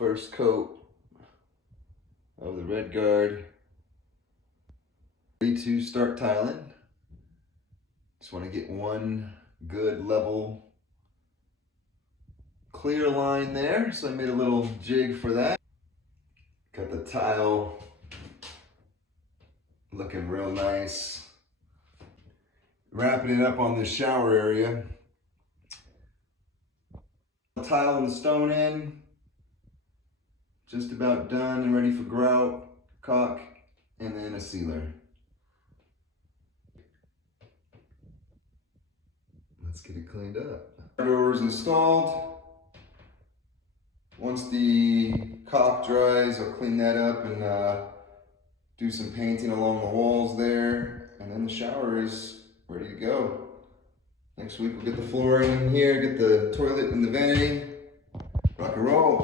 first coat of the RedGuard. Ready to start tiling. Just want to get one good level clear line there, so I made a little jig for that. Got the tile looking real nice. Wrapping it up on this shower area. Tile and the stone in. Just about done and ready for grout, caulk, and then a sealer. Let's get it cleaned up. Door is installed. Once the caulk dries, I'll clean that up and do some painting along the walls there. And then the shower is ready to go. Next week we'll get the flooring in here, get the toilet and the vanity. Rock and roll.